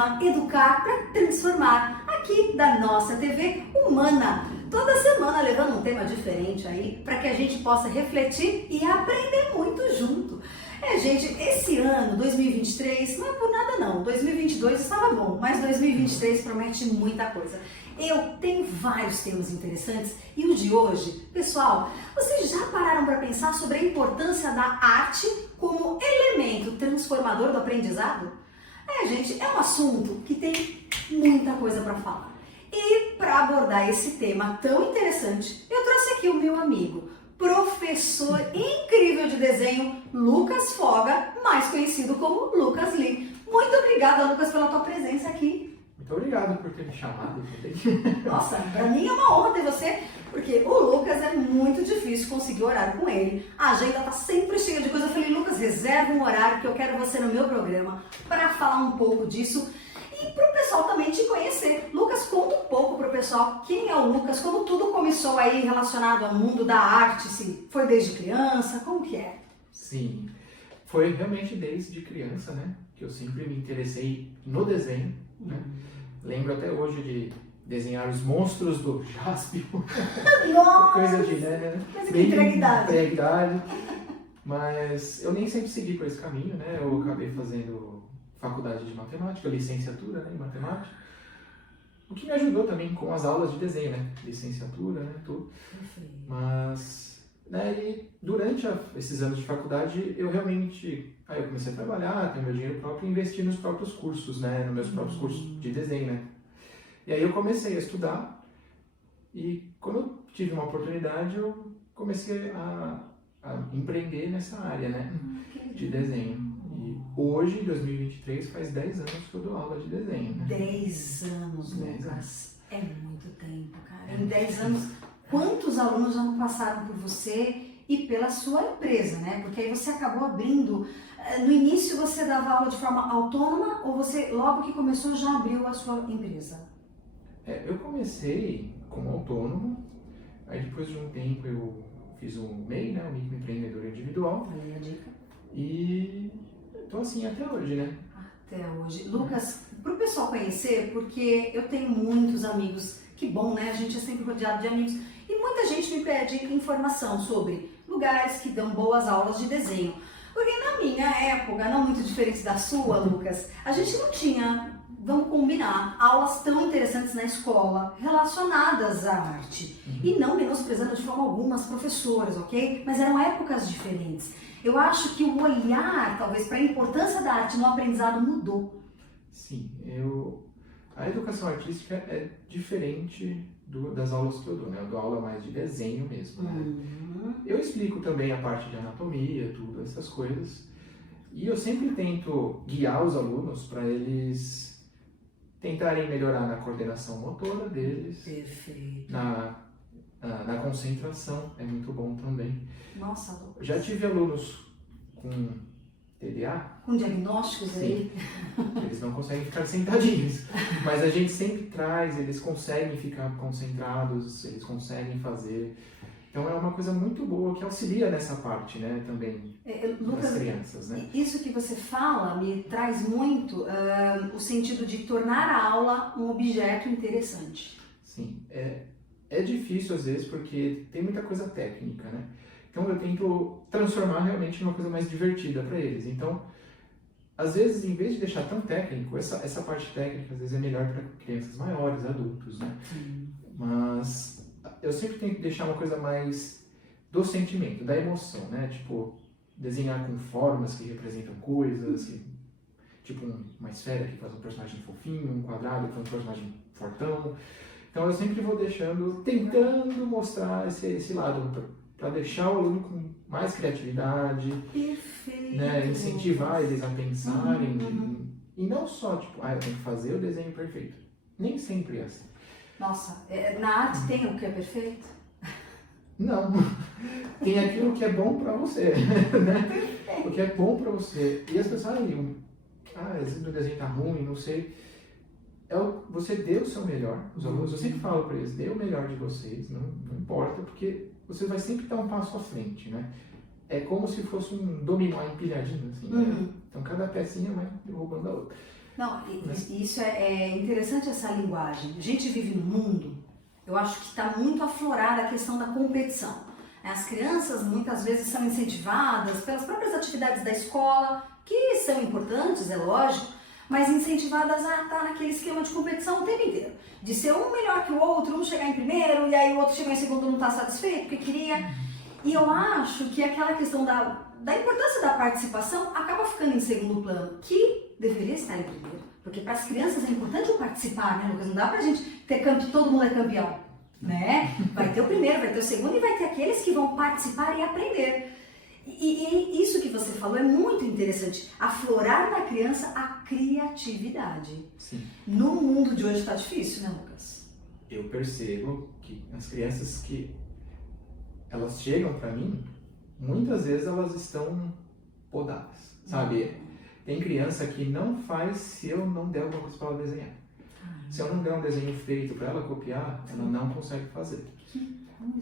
programa Educar para Transformar, aqui da nossa TV Humana. Toda semana levando um tema diferente aí, para que a gente possa refletir e aprender muito junto. Gente, esse ano, 2023, não é por nada não, 2022 estava bom, mas 2023 promete muita coisa. Eu tenho vários temas interessantes e o de hoje, pessoal, vocês já pararam para pensar sobre a importância da arte como elemento transformador do aprendizado? Gente, é um assunto que tem muita coisa para falar. E para abordar esse tema tão interessante, eu trouxe aqui o meu amigo, professor incrível de desenho, Lucas Foga, mais conhecido como Lucas Lee. Muito obrigada, Lucas, pela tua presença aqui. Muito obrigado por ter me chamado. Nossa, pra mim é uma honra ter você, porque o Lucas é muito difícil conseguir horário com ele. A agenda tá sempre cheia de coisa. Eu falei, Lucas, reserva um horário que eu quero você no meu programa para falar um pouco disso e pro pessoal também te conhecer. Lucas, conta um pouco pro pessoal quem é o Lucas, como tudo começou aí relacionado ao mundo da arte, se foi desde criança, como que é? Sim, foi realmente desde criança, né, que eu sempre me interessei no desenho, né. Lembro até hoje de desenhar os monstros do Jaspion. Nossa! Coisa de, né? Coisa de entreguidade. Mas eu nem sempre segui por esse caminho, né? Eu acabei fazendo faculdade de matemática, licenciatura, né, em matemática. O que me ajudou também com as aulas de desenho, né? Licenciatura, né? Tudo. Mas, né? E durante esses anos de faculdade, eu realmente... Aí eu comecei a trabalhar, ter meu dinheiro próprio e investir nos próprios cursos, né? Nos meus próprios cursos de desenho, né? E aí eu comecei a estudar e quando eu tive uma oportunidade, eu comecei a empreender nessa área, né? De desenho. E hoje, 2023, faz 10 anos que eu dou aula de desenho, né? 10 anos, 10 Lucas. anos. É muito tempo, cara. Em 10 anos, quantos alunos já não passaram por você e pela sua empresa, né? Porque aí você acabou abrindo... No início você dava aula de forma autônoma ou você, logo que começou, já abriu a sua empresa? Eu comecei como autônomo, aí depois de um tempo eu fiz o MEI, né? O microempreendedor individual. Falei a dica. E tô assim até hoje, né? Até hoje. Lucas, para o pessoal conhecer, porque eu tenho muitos amigos, que bom, né? A gente é sempre rodeado de amigos. E muita gente me pede informação sobre lugares que dão boas aulas de desenho. Porque na minha época, não muito diferente da sua, Lucas, a gente não tinha, vamos combinar, aulas tão interessantes na escola relacionadas à arte. E não menosprezando de forma alguma as professoras, ok? Mas eram épocas diferentes. Eu acho que o olhar, talvez, para a importância da arte no aprendizado mudou. Sim, a educação artística é diferente das aulas que eu dou, né? Eu dou aula mais de desenho mesmo, né? Eu explico também a parte de anatomia, tudo, essas coisas. E eu sempre tento guiar os alunos para eles tentarem melhorar na coordenação motora deles. Perfeito. Na concentração, é muito bom também. Nossa, Lucas. Já tive alunos com TDA. Com diagnósticos aí? Eles não conseguem ficar sentadinhos, mas a gente sempre traz, eles conseguem ficar concentrados, eles conseguem fazer. Então é uma coisa muito boa que auxilia nessa parte, né, também, Lucas, das crianças, né? Isso que você fala me traz muito o sentido de tornar a aula um objeto interessante. Sim, é difícil às vezes porque tem muita coisa técnica, né? Então eu tento transformar realmente numa coisa mais divertida para eles. Então, às vezes, em vez de deixar tão técnico, essa parte técnica às vezes é melhor para crianças maiores, adultos, né? Mas eu sempre tento deixar uma coisa mais do sentimento, da emoção, né? Tipo, desenhar com formas que representam coisas, tipo uma esfera que faz um personagem fofinho, um quadrado que faz um personagem fortão. Então eu sempre vou tentando mostrar esse lado, para deixar o aluno com mais criatividade, né? Incentivar eles a pensarem, e não só, tipo, eu tenho que fazer o desenho perfeito. Nem sempre é assim. Nossa, na arte tem o que é perfeito? Não, tem aquilo que é bom para você, né? O que é bom para você. E as pessoas, o desenho tá ruim, não sei. Você dê o seu melhor. Os alunos, eu sempre falo para eles, dê o melhor de vocês, não importa, porque você vai sempre dar um passo à frente, né? É como se fosse um dominó empilhadinho, assim, né? Então cada pecinha vai derrubando a outra. Não, isso é interessante, essa linguagem. A gente vive num mundo, eu acho que está muito aflorada a questão da competição. As crianças muitas vezes são incentivadas pelas próprias atividades da escola, que são importantes, é lógico, mas incentivadas a estar naquele esquema de competição o tempo inteiro. De ser um melhor que o outro, um chegar em primeiro, e aí o outro chegar em segundo e não está satisfeito porque queria. E eu acho que aquela questão da importância da participação acaba ficando em segundo plano, que deveria estar em primeiro. Porque para as crianças é importante participar, né, Lucas? Não dá pra gente ter todo mundo é campeão, né? Vai ter o primeiro, vai ter o segundo e vai ter aqueles que vão participar e aprender. E isso que você falou é muito interessante. Aflorar na criança a criatividade. Sim. No mundo de hoje está difícil, né, Lucas? Eu percebo que as crianças que elas chegam para mim, muitas vezes elas estão podadas, sabe? Tem criança que não faz se eu não der alguma coisa para ela desenhar. Se eu não der um desenho feito para ela copiar, ela não consegue fazer.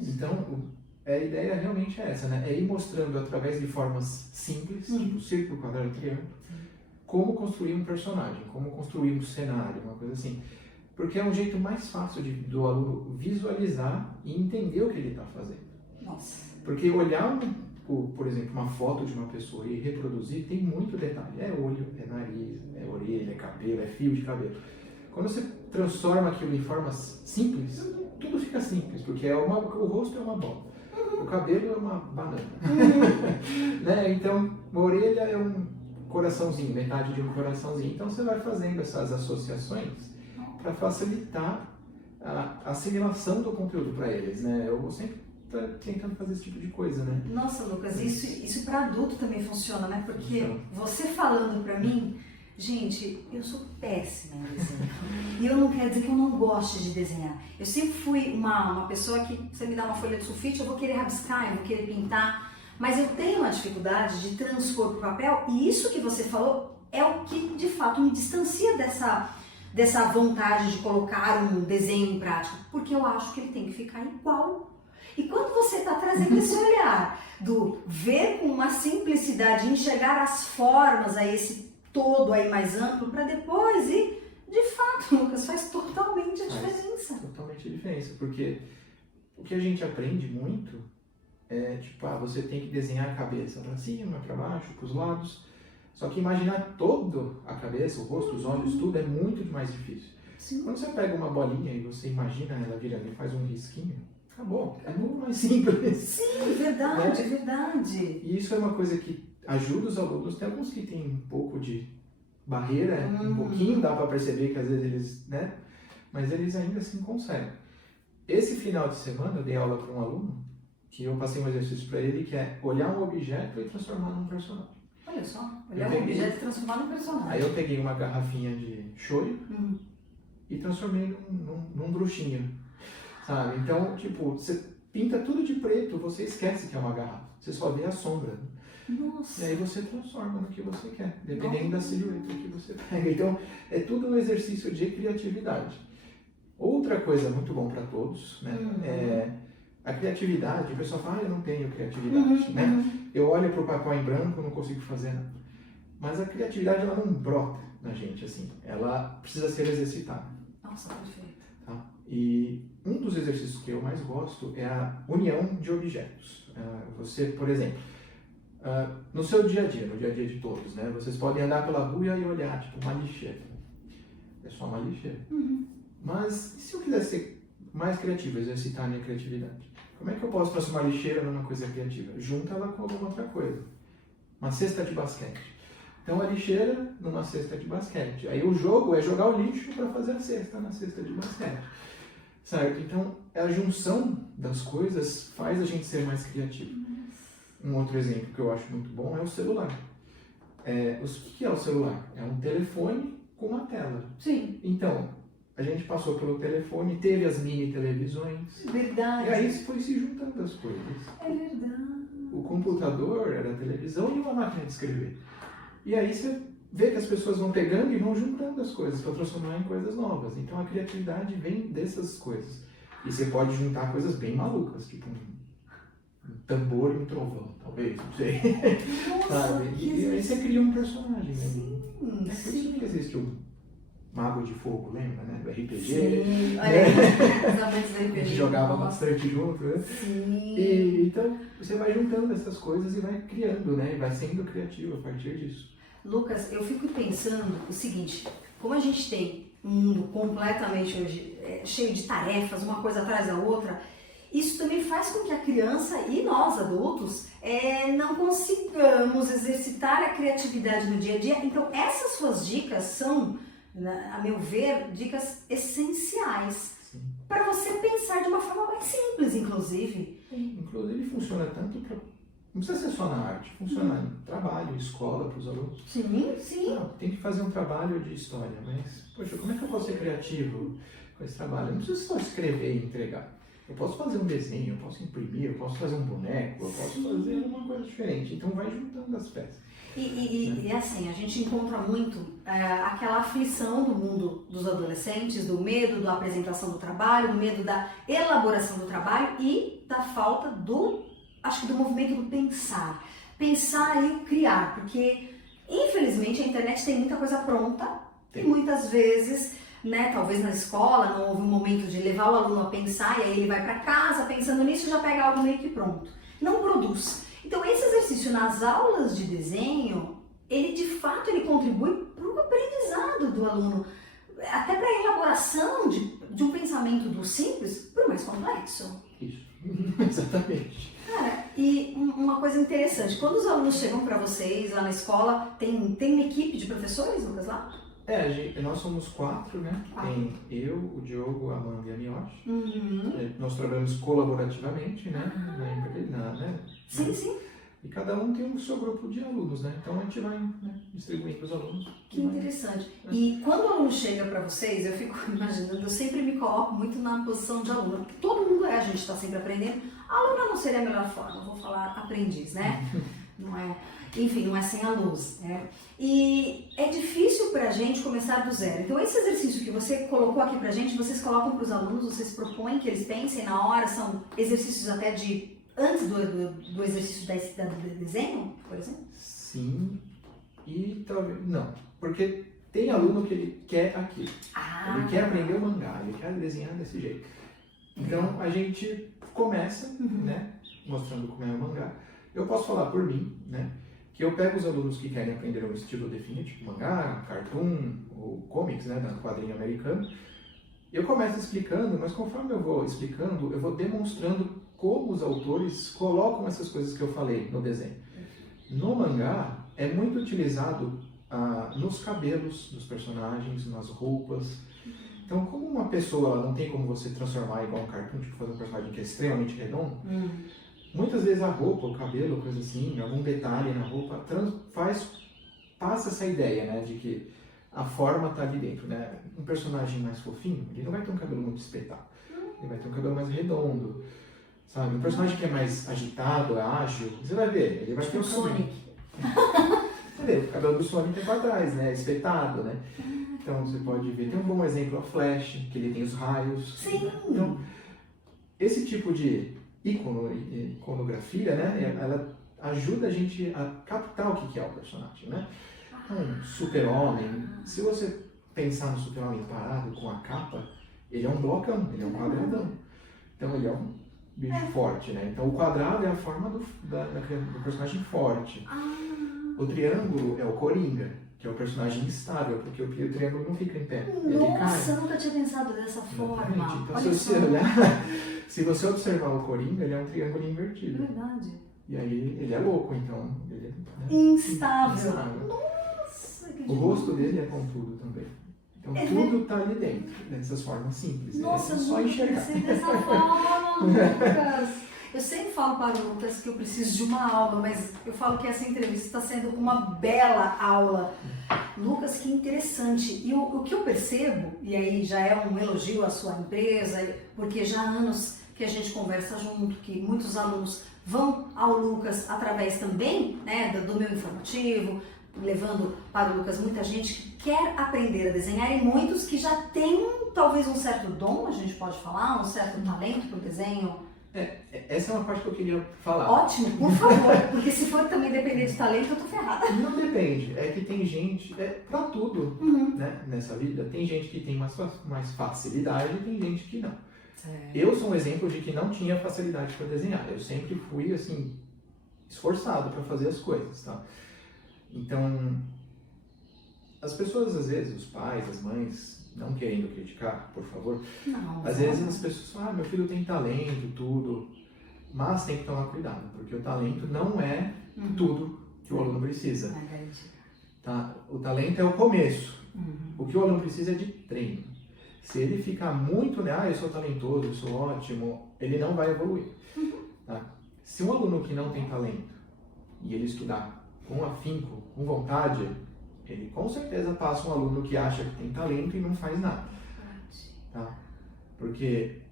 Então, a ideia realmente é essa, né? É ir mostrando através de formas simples, tipo círculo, quadrado, triângulo, como construir um personagem, como construir um cenário, uma coisa assim. Porque é um jeito mais fácil do aluno visualizar e entender o que ele está fazendo. Nossa. Porque olhar, por exemplo, uma foto de uma pessoa e reproduzir tem muito detalhe. É olho, é nariz, é orelha, é cabelo, é fio de cabelo. Quando você transforma aquilo em formas simples, tudo fica simples, porque o rosto é uma bola, o cabelo é uma banana. Né? Então, uma orelha é um coraçãozinho, metade de um coraçãozinho. Então, você vai fazendo essas associações para facilitar a assimilação do conteúdo para eles. Né? Eu vou sempre tentando fazer esse tipo de coisa, né? Nossa, Lucas, isso para adulto também funciona, né? Porque você falando para mim, gente, eu sou péssima em desenhar. E eu não quero dizer que eu não goste de desenhar. Eu sempre fui uma pessoa que, você me dá uma folha de sulfite, eu vou querer rabiscar, eu vou querer pintar. Mas eu tenho uma dificuldade de transpor para o papel, e isso que você falou é o que, de fato, me distancia dessa vontade de colocar um desenho em prática. Porque eu acho que ele tem que ficar igual. E quando você está trazendo esse olhar do ver com uma simplicidade, enxergar as formas, aí esse todo aí mais amplo, para depois ir, de fato, Lucas, faz totalmente a diferença. Faz totalmente a diferença, porque o que a gente aprende muito é, tipo, você tem que desenhar a cabeça para cima, para baixo, para os lados, só que imaginar toda a cabeça, o rosto, os olhos, tudo é muito mais difícil. Sim. Quando você pega uma bolinha e você imagina ela virando e faz um risquinho, acabou, é muito mais simples. Sim, verdade, né? Verdade. E isso é uma coisa que ajuda os alunos. Tem alguns que têm um pouco de barreira, um pouquinho dá para perceber que às vezes eles, né? Mas eles ainda assim conseguem. Esse final de semana eu dei aula para um aluno que eu passei um exercício para ele que é olhar um objeto e transformar num personagem. Olha só, olhar um objeto e transformar num personagem. Aí eu peguei uma garrafinha de shoyu e transformei num bruxinho, sabe? Então, tipo, você pinta tudo de preto, você esquece que é uma garrafa. Você só vê a sombra. Nossa. E aí você transforma no que você quer, dependendo da silhueta que você pega. Então, é tudo um exercício de criatividade. Outra coisa muito bom para todos, né? É a criatividade. O pessoal fala, eu não tenho criatividade, né? Eu olho para o papel em branco, não consigo fazer nada. Mas a criatividade, ela não brota na gente, assim. Ela precisa ser exercitada. Nossa, perfeito. Tá? E um dos exercícios que eu mais gosto é a união de objetos. Você, por exemplo, no seu dia a dia, no dia a dia de todos, né? Vocês podem andar pela rua e olhar, tipo, uma lixeira. É só uma lixeira. Mas e se eu quiser ser mais criativo, exercitar a minha criatividade? Como é que eu posso transformar a lixeira numa coisa criativa? Junta ela com alguma outra coisa. Uma cesta de basquete. Então a lixeira numa cesta de basquete. Aí o jogo é jogar o lixo para fazer a cesta na cesta de basquete. Certo? Então a junção das coisas faz a gente ser mais criativo. Um outro exemplo que eu acho muito bom é o celular. O que é o celular? É um telefone com uma tela. Sim. Então, a gente passou pelo telefone, teve as mini televisões. Verdade. E aí foi se juntando as coisas. É verdade. O computador era a televisão e uma máquina de escrever. E aí você vê que as pessoas vão pegando e vão juntando as coisas para transformar em coisas novas. Então a criatividade vem dessas coisas. E você pode juntar coisas bem malucas, tipo um tambor e um trovão, talvez, não sei. Nossa, Sabe? que E aí você cria um personagem, né? Sim, É por isso sim. que existe o Mago de Fogo, lembra, né? Do RPG. Sim, olha aí, os amantes do A gente RPG. jogava Nossa. bastante junto, né? Sim. E, então, você vai juntando essas coisas e vai criando, né? E vai sendo criativo a partir disso. Lucas, eu fico pensando o seguinte, como a gente tem um mundo completamente hoje cheio de tarefas, uma coisa atrás da outra, isso também faz com que a criança e nós adultos não consigamos exercitar a criatividade no dia a dia. Então essas suas dicas são, a meu ver, dicas essenciais para você pensar de uma forma mais simples, inclusive. Inclusive funciona tanto para... Não precisa ser só na arte, funciona em trabalho, escola, para os alunos. Sim, sim. Não, tem que fazer um trabalho de história, mas, poxa, como é que eu posso ser criativo com esse trabalho? Eu não preciso só escrever e entregar. Eu posso fazer um desenho, eu posso imprimir, eu posso fazer um boneco, eu posso fazer uma coisa diferente. Então vai juntando as peças. E assim, a gente encontra muito aquela aflição do mundo dos adolescentes, do medo da apresentação do trabalho, do medo da elaboração do trabalho e da falta do movimento do pensar. Pensar e criar, porque infelizmente a internet tem muita coisa pronta e muitas vezes, né, talvez na escola não houve um momento de levar o aluno a pensar e aí ele vai para casa pensando nisso e já pega algo meio que pronto. Não produz. Então esse exercício nas aulas de desenho, ele de fato ele contribui para o aprendizado do aluno, até para a elaboração de um pensamento do simples para o mais complexo. Isso, exatamente. Cara, e uma coisa interessante, quando os alunos chegam para vocês lá na escola, tem uma equipe de professores, Lucas, lá? Nós somos 4, né? Tem eu, o Diogo, a Amanda e a Mioshi. Nós trabalhamos colaborativamente, né? Sim, sim. E cada um tem o seu grupo de alunos, né? Então a gente vai, né, distribuindo para os alunos. Que interessante. E quando o aluno chega para vocês, eu fico imaginando, eu sempre me coloco muito na posição de aluno, porque todo mundo a gente está sempre aprendendo. Aluno não seria a melhor forma, eu vou falar aprendiz, né? Não é, enfim, não é sem a luz, né? E é difícil para a gente começar do zero. Então esse exercício que você colocou aqui para a gente, vocês colocam para os alunos, vocês propõem que eles pensem na hora, são exercícios até de antes do exercício do desenho, por exemplo? Sim, e talvez não, porque tem aluno que ele quer aquilo. Ele quer aprender o mangá, ele quer desenhar desse jeito. Então a gente começa, né, mostrando como é o mangá. Eu posso falar por mim, né, que eu pego os alunos que querem aprender um estilo definido, tipo mangá, cartoon ou comics, né, da quadrinho americano. Eu começo explicando, mas conforme eu vou explicando, eu vou demonstrando como os autores colocam essas coisas que eu falei no desenho. No mangá, é muito utilizado nos cabelos dos personagens, nas roupas. Então, como uma pessoa não tem como você transformar igual um cartoon, tipo fazer um personagem que é extremamente redondo, muitas vezes a roupa, o cabelo, coisa assim, algum detalhe na roupa, passa essa ideia, né, de que a forma está ali dentro, né? Um personagem mais fofinho, ele não vai ter um cabelo muito espetado, ele vai ter um cabelo mais redondo, sabe? Um personagem que é mais agitado, ágil, você vai ver, ele vai ter um Sonic. Você vê, o cabelo do Sonic é para trás, né? Espetado, né? Então você pode ver, tem um bom exemplo, a Flash, que ele tem os raios. Sim. Então, esse tipo de iconografia, né? Ela ajuda a gente a captar o que é o personagem, né? Um super-homem, se você pensar no super-homem parado com a capa, ele é um blocão, ele é um quadradão. Então ele é um bicho forte, né? Então o quadrado é a forma do personagem forte. O triângulo é o Coringa, que é o personagem instável, porque o triângulo não fica em pé, ele cai. Nossa, eu nunca tinha pensado dessa forma. Então se você observar o Coringa, ele é um triângulo invertido. Verdade. E aí ele é louco, então ele é, né? Instável. Nossa, o rosto dele é contudo também. Então tudo está ali dentro, dessas formas simples. Nossa, é só enxergar. Dessa forma, Lucas. Eu sempre falo para o Lucas que eu preciso de uma aula, mas eu falo que essa entrevista está sendo uma bela aula. Lucas, que interessante. E o que eu percebo, e aí já é um elogio à sua empresa, porque já há anos que a gente conversa junto, que muitos alunos vão ao Lucas através também, né, do meu informativo, levando para o Lucas muita gente que quer aprender a desenhar e muitos que já têm talvez um certo dom, a gente pode falar, um certo talento para o desenho Essa é uma parte que eu queria falar. Ótimo, por favor, porque se for também depender de talento, eu tô ferrada. Não depende, é que tem gente, pra tudo, né, nessa vida, tem gente que tem mais facilidade e tem gente que não. Eu sou um exemplo de que não tinha facilidade para desenhar, eu sempre fui, assim, esforçado para fazer as coisas, tá? Então, as pessoas, às vezes, os pais, as mães, não querendo criticar, por favor, às vezes as pessoas falam, meu filho tem talento, tudo, mas tem que tomar cuidado, porque o talento não é tudo que o aluno precisa. Tá? O talento é o começo. O que o aluno precisa é de treino. Se ele ficar muito, né, eu sou talentoso, eu sou ótimo, ele não vai evoluir. Tá? Se um aluno que não tem talento e ele estudar com afinco, com vontade, ele com certeza passa um aluno que acha que tem talento e não faz nada. Tá? Porque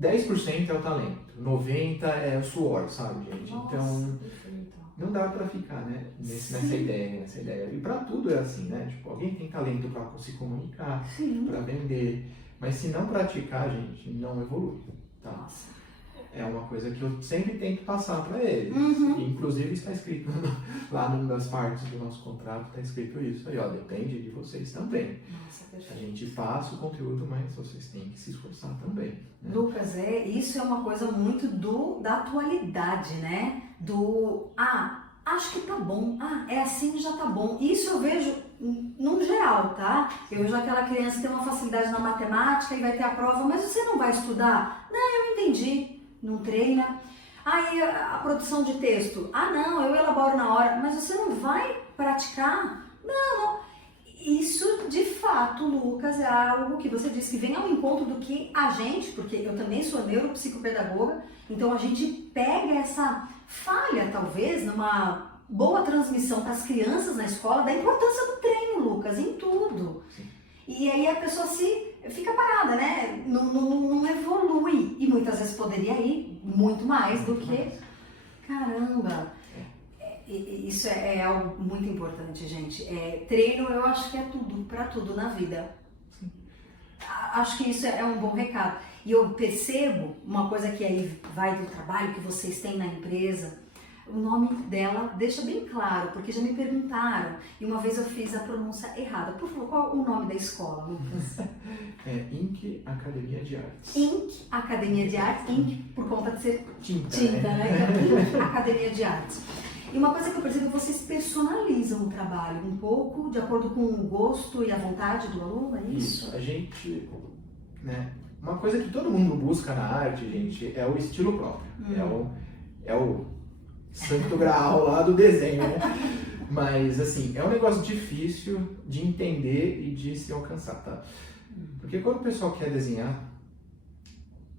10% é o talento, 90% é o suor, sabe, gente? Então, não dá pra ficar, né, nessa ideia. E pra tudo é assim, né? Tipo, alguém tem talento pra se comunicar, pra vender, mas se não praticar, gente, não evolui, tá? É uma coisa que eu sempre tento passar para eles. Inclusive está escrito lá numa das partes do nosso contrato, está escrito isso aí, ó, depende de vocês também. A gente passa o conteúdo, mas vocês têm que se esforçar também. Né? Lucas, isso é uma coisa muito da atualidade, né? Acho que tá bom, é assim já tá bom. Isso eu vejo num geral, tá? Eu vejo aquela criança que tem uma facilidade na matemática e vai ter a prova, mas você não vai estudar? Não, eu entendi. Não treina. Aí a produção de texto. Não, eu elaboro na hora. Mas você não vai praticar? Não. Isso, de fato, Lucas, é algo que você disse que vem ao encontro do que a gente, porque eu também sou neuropsicopedagoga, então a gente pega essa falha, talvez, numa boa transmissão para as crianças na escola da importância do treino, Lucas, em tudo. E aí a pessoa fica parada, né? Não evolui. E muitas vezes poderia ir muito mais do que... Caramba! Isso é algo muito importante, gente. Treino, eu acho que é tudo, pra tudo na vida. Acho que isso é um bom recado. E eu percebo uma coisa que aí vai do trabalho que vocês têm na empresa. O nome dela deixa bem claro, porque já me perguntaram. E uma vez eu fiz a pronúncia errada. Por favor, qual o nome da escola, Lucas? Inc Academia de Artes. Inc Academia de Artes. Inc por conta de ser tinta, né? Inc Academia de Artes. E uma coisa que eu percebo é que vocês personalizam o trabalho um pouco de acordo com o gosto e a vontade do aluno, é isso? Isso, a gente, né, uma coisa que todo mundo busca na arte, gente, é o estilo próprio, é o santo graal lá do desenho, né? Mas, assim, é um negócio difícil de entender e de se alcançar, tá? Porque quando o pessoal quer desenhar,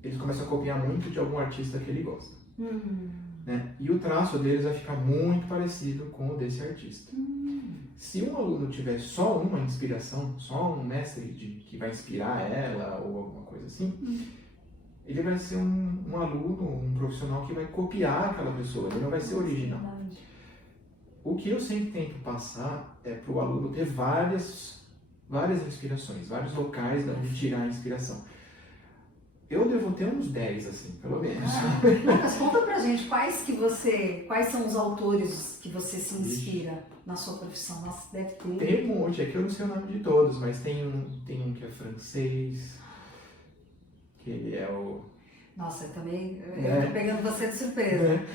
eles começam a copiar muito de algum artista que ele gosta. Né? E o traço deles vai ficar muito parecido com o desse artista. Se um aluno tiver só uma inspiração, só um mestre que vai inspirar ela ou alguma coisa assim, ele vai ser um aluno, um profissional que vai copiar aquela pessoa, ele não vai ser original. O que eu sempre tento passar é para o aluno ter várias inspirações, vários locais de tirar a inspiração. Eu devo ter uns 10, assim, pelo menos. Lucas, conta pra gente quais são os autores que você se inspira na sua profissão. Nossa, deve ter. Tem um monte, é que eu não sei o nome de todos, mas tem um que é francês, que ele é o... Nossa, eu também, eu tô pegando você de surpresa.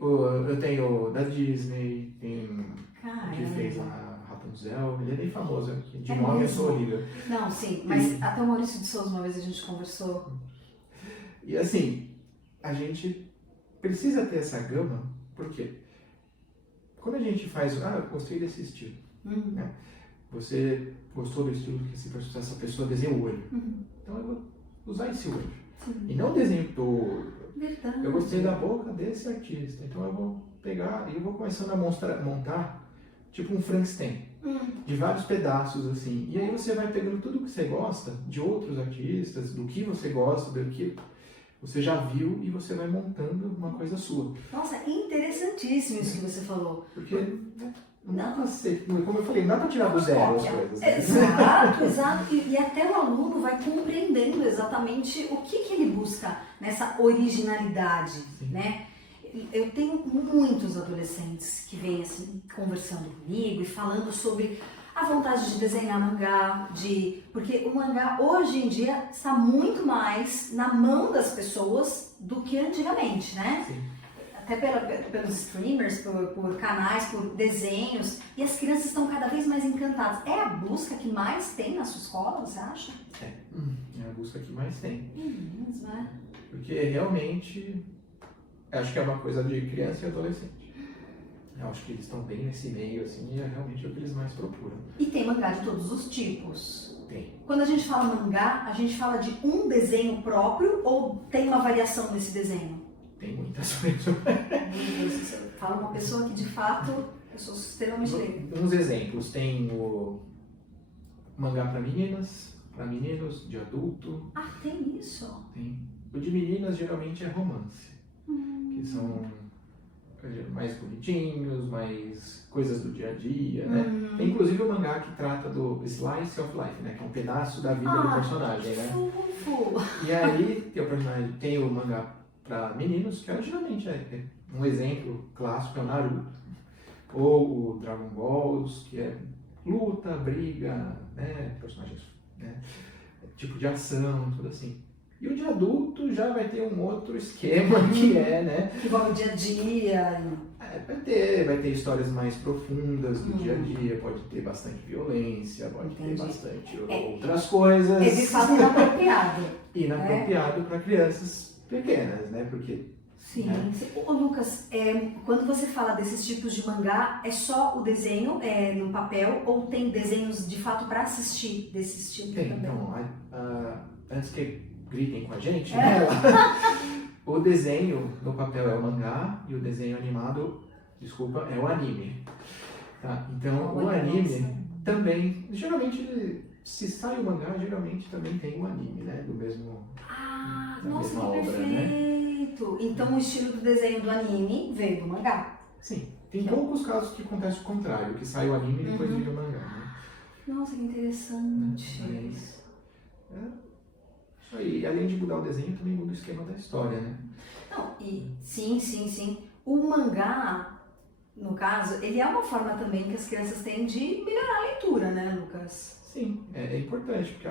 Eu tenho o da Disney, tem Caramba. que fez a Rapunzel, ele é bem famoso aqui, de nome eu sou Olivia. Não, sim, mas até o Maurício de Souza uma vez a gente conversou. E assim, a gente precisa ter essa gama, porque quando a gente faz, eu gostei desse estilo, né? Você gostou do estilo que essa pessoa desenha o olho, então eu vou usar esse olho. E não desenho todo. Verdade. Eu gostei da boca desse artista, então eu vou pegar e eu vou começando a montar tipo um Frankenstein, de vários pedaços assim. E aí você vai pegando tudo que você gosta de outros artistas, do que você gosta, do que você já viu e você vai montando uma coisa sua. Nossa, interessantíssimo isso que você falou. Porque Não dá pra ser, como eu falei, não dá pra tirar do zero as coisas. Né? Exato, exato. E até o aluno vai compreendendo exatamente o que ele busca nessa originalidade, Sim. né? Eu tenho muitos adolescentes que vêm assim, conversando comigo e falando sobre a vontade de desenhar mangá, porque o mangá hoje em dia está muito mais na mão das pessoas do que antigamente, né? Sim. Até pelos streamers, por canais, por desenhos, e as crianças estão cada vez mais encantadas. É a busca que mais tem na sua escola, você acha? É a busca que mais tem. É mesmo, é? Porque realmente, acho que é uma coisa de criança e adolescente. Eu acho que eles estão bem nesse meio, assim, e é realmente o que eles mais procuram. E tem mangá de todos os tipos? Tem. Quando a gente fala mangá, a gente fala de um desenho próprio ou tem uma variação nesse desenho? Tem muitas mesmo. Meu Deus, você fala uma pessoa que de fato, eu sou extremamente leiga. Uns exemplos, tem o mangá para meninas, para meninos, de adulto. Ah, tem isso? Tem. O de meninas geralmente é romance, que são mais bonitinhos, mais coisas do dia a dia, né? Tem inclusive o mangá que trata do slice of life, né? Que é um pedaço da vida do personagem, né? Fofo! E aí tem o personagem, tem o mangá para meninos, que geralmente é um exemplo clássico, é o Naruto, ou o Dragon Balls, que é luta, briga, né, personagens, né, tipo de ação, tudo assim. E o de adulto já vai ter um outro esquema que é, né? Que vai o dia a dia. Vai ter histórias mais profundas do dia a dia, pode ter bastante violência, pode ter bastante outras coisas. É de fato inapropriado. Inapropriado para crianças pequenas, né? Porque... Sim. Ô, Lucas, quando você fala desses tipos de mangá, é só o desenho no papel ou tem desenhos de fato para assistir desses tipos tem, também? Então, antes que gritem com a gente, né? O desenho no papel é o mangá e o desenho animado, desculpa, é o anime. Tá? Então, o anime também, geralmente, se sai o mangá, geralmente também tem o anime, né? Do mesmo... Nossa, que obra, perfeito! Né? Então o estilo do desenho do anime veio do mangá. Sim. Tem poucos casos que acontece o contrário, que sai o anime e depois vira o mangá. Né? Nossa, que interessante. Mas, isso aí. Além de mudar o desenho, também muda o esquema da história, né? Não, sim. O mangá, no caso, ele é uma forma também que as crianças têm de melhorar a leitura, né, Lucas? Sim, é importante, porque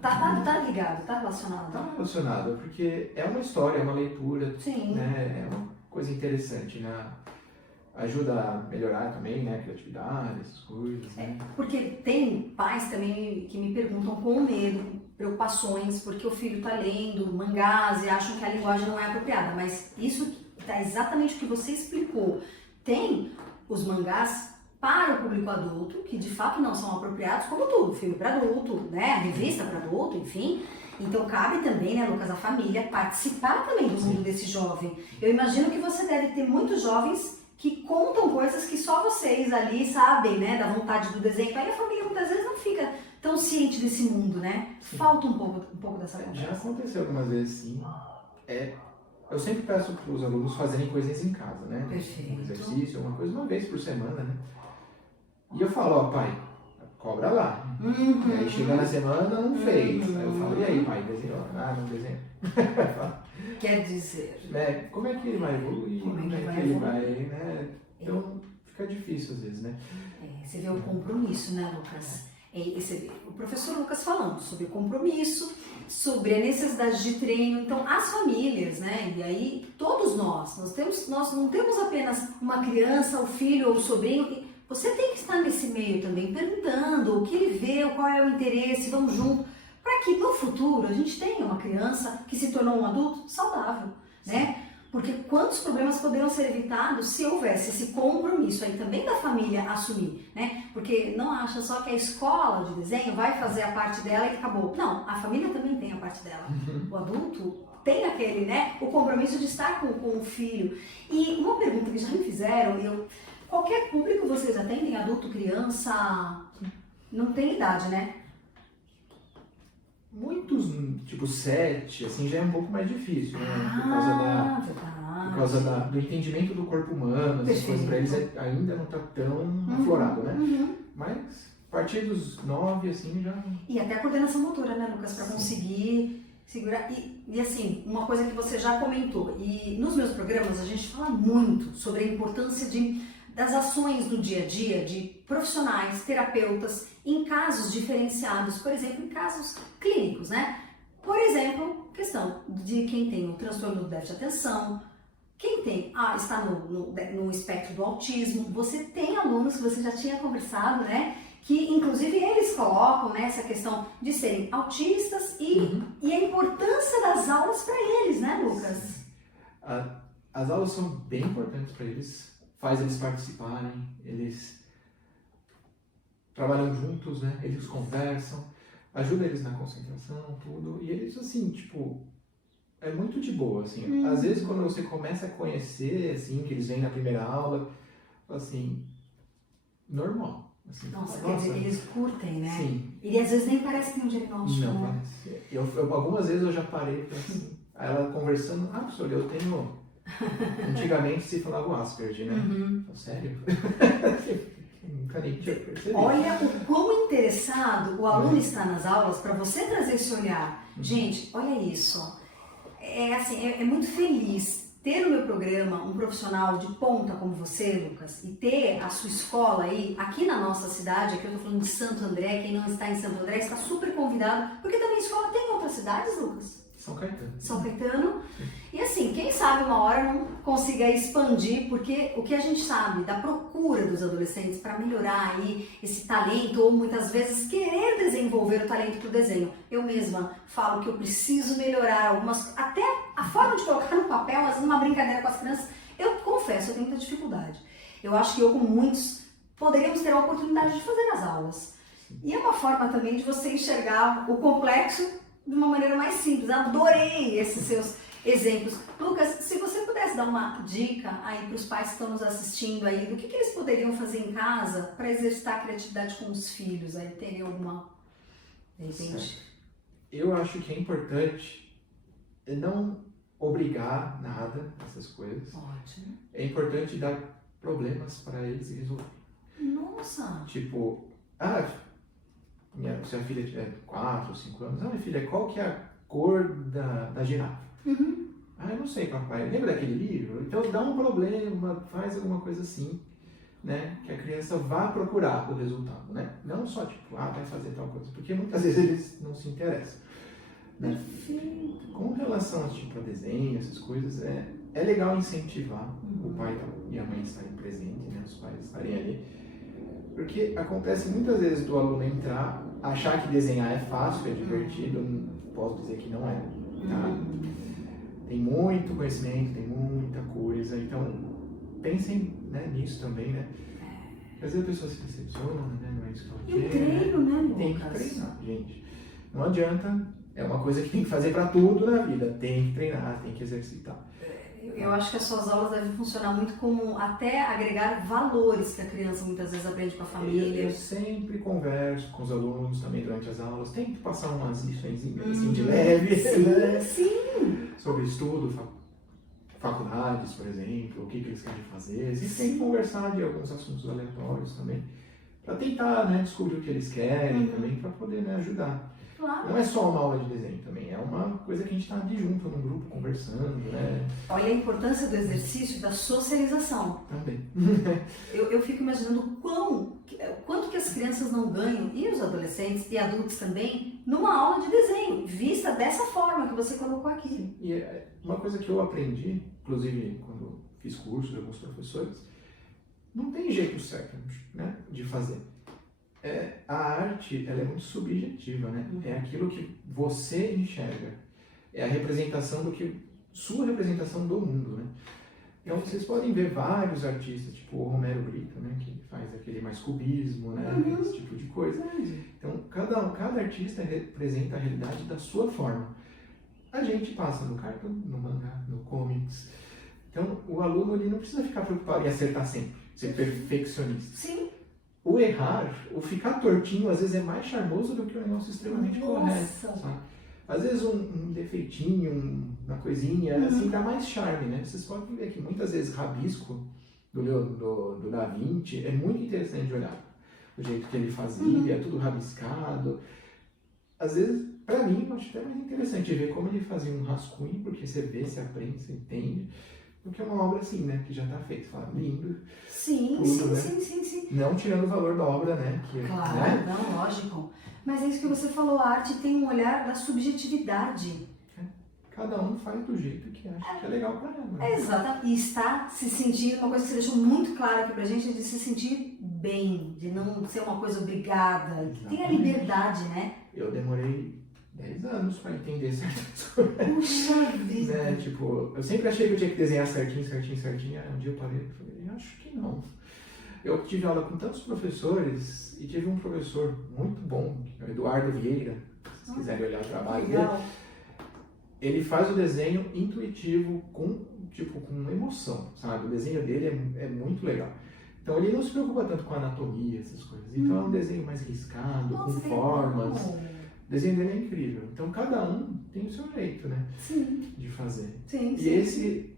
Tá ligado, tá relacionado. Tá relacionado, porque é uma história, é uma leitura, sim. Né? É uma coisa interessante, né? Ajuda a melhorar também, né? A criatividade, essas coisas. Né? Porque tem pais também que me perguntam com medo, preocupações, porque o filho tá lendo mangás e acham que a linguagem não é apropriada, mas isso tá exatamente o que você explicou. Tem os mangás para o público adulto, que de fato não são apropriados, como tudo, filme para adulto, né, revista para adulto, enfim. Então cabe também, né, Lucas, a família participar também do mundo desse jovem. Eu imagino que você deve ter muitos jovens que contam coisas que só vocês ali sabem, né, da vontade do desenho. Aí a família muitas vezes não fica tão ciente desse mundo, né? Falta um pouco dessa vontade. Já aconteceu algumas vezes, sim. Eu sempre peço para os alunos fazerem coisas em casa, né? Perfeito. Um exercício, uma coisa, uma vez por semana, né? E eu falo, ó, pai, cobra lá. E aí chega na semana, não fez. Aí eu falo, e aí, pai, desenhou? Ah, não desenhou. Quer dizer... Né? Como é que ele vai evoluir? Como é que ele vai, né? Então, fica difícil às vezes, né? Você vê o compromisso, né, Lucas? Você vê o professor Lucas falando sobre o compromisso, sobre a necessidade de treino. Então, as famílias, né? E aí, todos nós não temos apenas uma criança, o filho ou o sobrinho. Você tem que estar nesse meio também, perguntando o que ele vê, qual é o interesse, vamos junto, para que no futuro a gente tenha uma criança que se tornou um adulto saudável, né? Porque quantos problemas poderiam ser evitados se houvesse esse compromisso aí também da família assumir, né? Porque não acha só que a escola de desenho vai fazer a parte dela e acabou. Não, a família também tem a parte dela. O adulto tem aquele, né? O compromisso de estar com o filho. E uma pergunta que já me fizeram, qualquer público vocês atendem? Adulto, criança? Não tem idade, né? muitos, tipo 7, assim, já é um pouco mais difícil, né? Por causa do entendimento do corpo humano, essas coisas para eles ainda não tá tão aflorado, né? Mas a partir dos 9, assim, já... E até a coordenação motora, né, Lucas? Para conseguir segurar. E assim, uma coisa que você já comentou, e nos meus programas a gente fala muito sobre a importância das ações do dia a dia de profissionais, terapeutas, em casos diferenciados, por exemplo, em casos clínicos, né? Por exemplo, questão de quem tem o transtorno do déficit de atenção, quem tem, está no espectro do autismo. Você tem alunos que você já tinha conversado, né? Que inclusive eles colocam, né, essa questão de serem autistas e a importância das aulas para eles, né, Lucas? As aulas são bem importantes para eles, faz eles participarem, eles trabalham juntos, né, eles conversam, ajuda eles na concentração, tudo, e eles, assim, tipo, é muito de boa, assim. Às vezes quando você começa a conhecer, assim, que eles vêm na primeira aula, assim, normal. Assim, nossa, quer dizer, eles curtem, né? Sim. E às vezes nem parece que tem um diagnóstico. Não parece. Algumas vezes eu já parei assim, ela conversando, professor, eu tenho... Antigamente se falava o Asperger, né? Sério? Nunca nem tinha percebido. Olha o quão interessado o aluno está nas aulas para você trazer esse olhar. Gente, olha isso. É muito feliz ter no meu programa um profissional de ponta como você, Lucas, e ter a sua escola aí, aqui na nossa cidade, aqui eu estou falando de Santo André, quem não está em Santo André está super convidado, porque também a escola tem em outras cidades, Lucas. São Caetano. São Caetano. E assim, quem sabe uma hora não consiga expandir, porque o que a gente sabe da procura dos adolescentes para melhorar aí esse talento, ou muitas vezes querer desenvolver o talento para o desenho. Eu mesma falo que eu preciso melhorar algumas, até a forma de colocar no papel, mas numa brincadeira com as crianças, eu confesso, eu tenho muita dificuldade. Eu acho que eu, como muitos, poderíamos ter a oportunidade de fazer as aulas. E é uma forma também de você enxergar o complexo de uma maneira mais simples. Adorei esses seus exemplos. Lucas, se você pudesse dar uma dica aí para os pais que estão nos assistindo aí, do que eles poderiam fazer em casa para exercitar a criatividade com os filhos, aí teria alguma, de repente? Certo. Eu acho que é importante não obrigar nada essas coisas. Ótimo. É importante dar problemas para eles resolver. Nossa! Tipo, se a filha tiver 4 ou 5 anos, minha filha, qual que é a cor da girafa? Eu não sei, papai. Lembra daquele livro? Então dá um problema, faz alguma coisa assim, né? Que a criança vá procurar o resultado, né? Não só tipo, vai fazer tal coisa, porque muitas vezes eles não se interessam. Né? Perfeito. Com relação tipo, a desenho, essas coisas, é legal incentivar o pai e a mãe estarem presentes, né? Os pais estarem ali. Porque acontece muitas vezes do aluno entrar, achar que desenhar é fácil, é divertido, não posso dizer que não é. Tá? Tem muito conhecimento, tem muita coisa, então pensem, né, nisso também, né? Às vezes a pessoa se decepciona, né? Não é isso que ela quer. E o treino, né, Lucas? Tem que treinar, gente. Não adianta, é uma coisa que tem que fazer para tudo na vida, tem que treinar, tem que exercitar. Eu acho que as suas aulas devem funcionar muito como até agregar valores que a criança muitas vezes aprende com a família. Eu sempre converso com os alunos também durante as aulas, tento passar umas lições assim, de leve, né? Sim. Sobre estudo, faculdades, por exemplo, o que eles querem fazer. Sempre tem que conversar de alguns assuntos aleatórios também, para tentar, né, descobrir o que eles querem também, para poder, né, ajudar. Claro. Não é só uma aula de desenho também, é uma coisa que a gente está ali junto, num grupo, conversando, né? Olha a importância do exercício da socialização. Também. Eu fico imaginando quanto que as crianças não ganham, e os adolescentes e adultos também, numa aula de desenho, vista dessa forma que você colocou aqui. E uma coisa que eu aprendi, inclusive quando fiz curso de alguns professores, não tem jeito certo, né, de fazer. A arte, ela é muito subjetiva, né? É aquilo que você enxerga. É a representação sua representação do mundo, né? Então vocês podem ver vários artistas, tipo o Romero Brito, né? Que faz aquele mais cubismo, né? Esse tipo de coisa. Então cada artista representa a realidade da sua forma. A gente passa no cartoon, no mangá, no comics. Então o aluno ele não precisa ficar preocupado em acertar sempre, ser perfeccionista. Sim. o errar, o ficar tortinho, às vezes é mais charmoso do que um negócio extremamente correto. Sabe? Às vezes um defeitinho, uma coisinha, assim, dá mais charme, né? Vocês podem ver que muitas vezes rabisco do Da Vinci é muito interessante de olhar. O jeito que ele fazia, tudo rabiscado. Às vezes, pra mim, eu acho até mais interessante ver como ele fazia um rascunho, porque você vê, você aprende, você entende. Porque é uma obra assim, né? Que já tá feita. Você fala, lindo. Sim, tudo, sim. Não tirando o valor da obra, né? Claro, né? não, lógico. Mas é isso que você falou, a arte tem um olhar da subjetividade. Cada um faz do jeito que acha que é legal pra ela. Né? Exato. E está se sentindo, uma coisa que você deixou muito claro aqui pra gente, é de se sentir bem, de não ser uma coisa obrigada, que tem a liberdade, né? Eu demorei 10 anos pra entender certas coisas. Puxa vida! Né? Tipo, eu sempre achei que eu tinha que desenhar certinho. Aí um dia eu parei e falei, acho que não. Eu tive aula com tantos professores e tive um professor muito bom, que é o Eduardo Vieira, se vocês quiserem olhar o trabalho dele. Ele faz o desenho intuitivo com emoção, sabe? O desenho dele é muito legal. Então ele não se preocupa tanto com anatomia, essas coisas. Então é um desenho mais riscado, com formas. O desenho dele é incrível. Então cada um tem o seu jeito, né? Sim. De fazer. Sim, e esse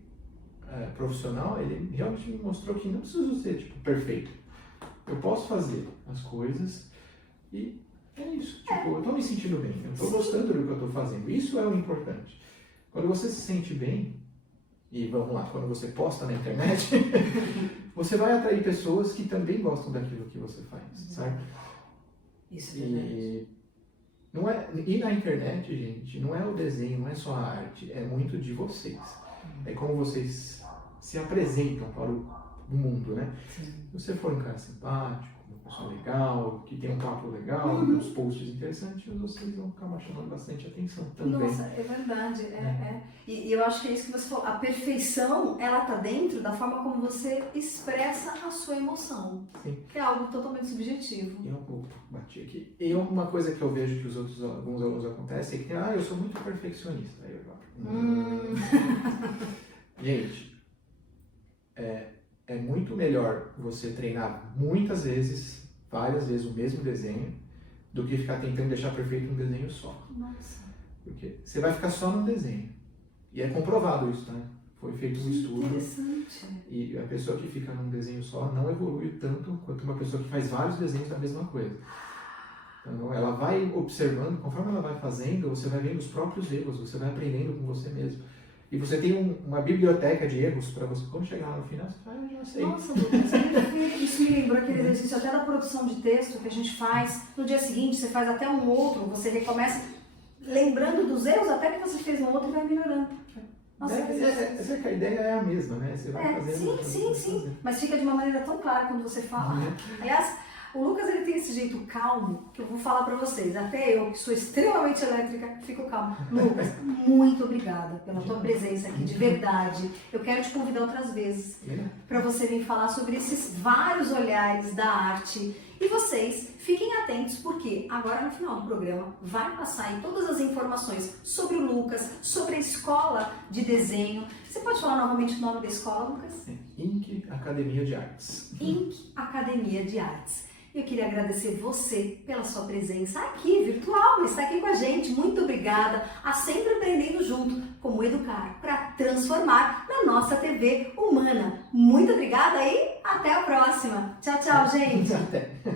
profissional, ele realmente me mostrou que não preciso ser tipo, perfeito. Eu posso fazer as coisas e é isso. Tipo, eu tô me sentindo bem, eu tô gostando do que eu tô fazendo. Isso é o importante. Quando você se sente bem, e vamos lá, quando você posta na internet, você vai atrair pessoas que também gostam daquilo que você faz, sabe? Isso é verdade. E na internet, gente, não é o desenho, não é só a arte, é muito de vocês. É como vocês se apresentam para o mundo, né? Sim. Se você for um cara simpático, uma pessoa legal, que tem um papo legal, uns posts interessantes, vocês vão acabar chamando bastante atenção também. Nossa, é verdade. E eu acho que é isso que você falou. A perfeição, ela tá dentro da forma como você expressa a sua emoção. Sim. Que é algo totalmente subjetivo. E eu bati aqui. E uma coisa que eu vejo que alguns alunos acontecem é que tem, eu sou muito perfeccionista. Aí Gente, é muito melhor você treinar muitas vezes, várias vezes o mesmo desenho, do que ficar tentando deixar perfeito um desenho só. Nossa. Porque você vai ficar só no desenho. E é comprovado isso, tá? Foi feito um estudo. Interessante. E a pessoa que fica num desenho só não evolui tanto quanto uma pessoa que faz vários desenhos da mesma coisa. Então ela vai observando, conforme ela vai fazendo, você vai vendo os próprios erros, você vai aprendendo com você mesmo. E você tem uma biblioteca de erros para você, quando chegar lá no final, você fala, já sei. Nossa, Lucas, isso me lembrou aquele exercício até da produção de texto que a gente faz. No dia seguinte, você faz até um outro, você recomeça lembrando dos erros até que você fez um outro e vai melhorando. Nossa, a ideia é a mesma, né? Você vai fazendo. Sim. Mas fica de uma maneira tão clara quando você fala. Aliás, o Lucas ele tem esse jeito calmo que eu vou falar pra vocês. Até eu, que sou extremamente elétrica, fico calma. Lucas, muito obrigada pela tua presença aqui, de verdade. Eu quero te convidar outras vezes pra você vir falar sobre esses vários olhares da arte. E vocês fiquem atentos porque agora no final do programa vai passar aí todas as informações sobre o Lucas, sobre a escola de desenho. Você pode falar novamente o nome da escola, Lucas? Inc Academia de Artes. Inc Academia de Artes. Eu queria agradecer você pela sua presença aqui, virtual, mas está aqui com a gente. Muito obrigada a sempre aprendendo junto como educar para transformar na nossa TV humana. Muito obrigada e até a próxima. Tchau, tchau, gente. Até.